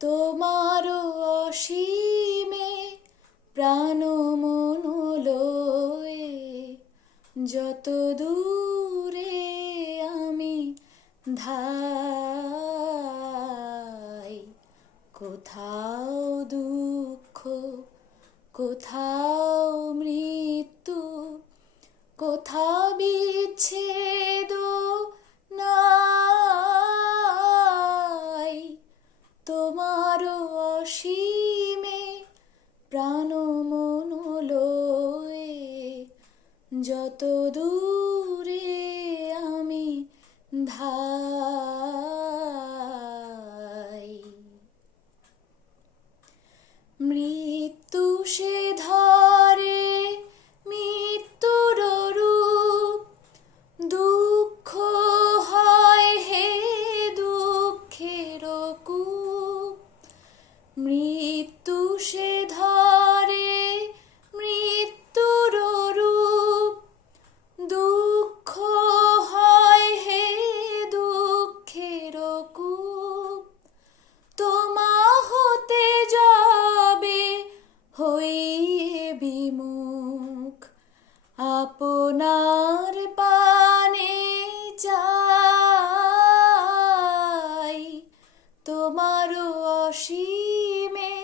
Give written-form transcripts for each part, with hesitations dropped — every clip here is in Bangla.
তোমারও অসীমে প্রাণ মন লয়ে যত দূরে আমি ধাই, কোথাও দুঃখ, কোথাও মৃত্যু, কোথাও বিচ্ছেদ নাই। তোমারও অসীমে প্রাণ মন লয়ে যত দূরে আমি ধাই। মৃত্যু সে ধরে মৃত্যুর রূপ, দুঃখ হয় হে দুঃখের কূপ। মৃত্যু সে ধরে মৃত্যুর রূপ, দুঃখ হয় হে দুঃখের কূপ। তোমা হতে যাবে হইয়ে বিমুখ, আপনার পানে চাই। তোমারও অসীমে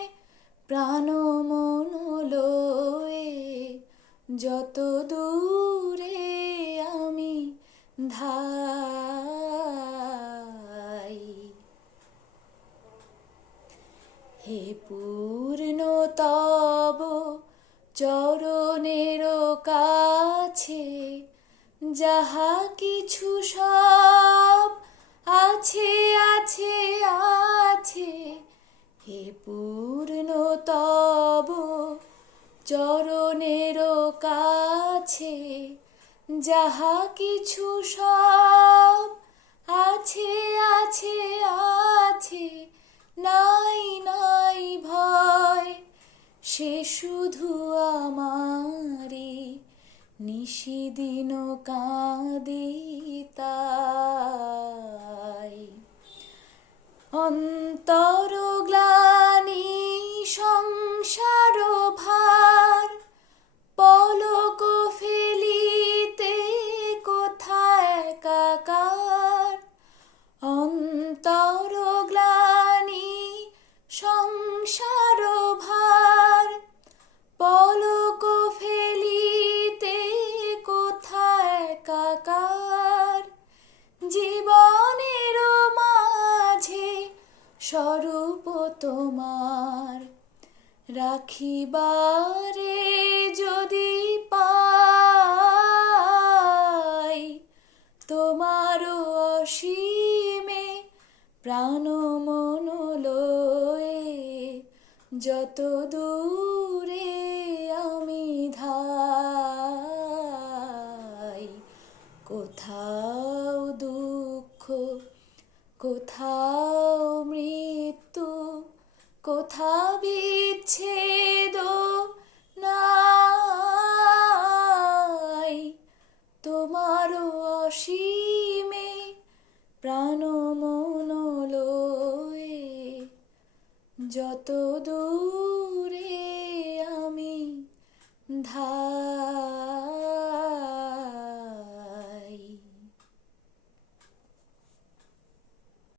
প্রাণ মন লয়ে যত দূরে আমি ধাই। হে পূর্ণ তব চরণের কাছে যাহা কিছু সব আছে আছে আছে। হে পূর্ণ তব চরণের কাছে যাহা কিছু সব আছে আছে আছে। নাই নাই ভয়, সে শুধু আমারি নিশিদিন কাঁদি তাই। অন্তর গ্লানি সংসার ভার, পলক ফেলিতে কোথায় একাকার। অন্তর গ্লানি সংসার ভার, পলক ফেলিতে কোথায় একাকার। জীবনের মাঝে স্বরূপ তোমার রাখিবারে যদি পাই। তোমারও অসীমে প্রাণ মন লয়ে যত দূরে আমি ধাই। কোথাও দুঃখ, কোথাও মৃত্যু, কোথাও বিচ্ছেদ নাই। তোমারও অসীমে প্রাণ মন লয়ে যত দূরে আমি ধাই।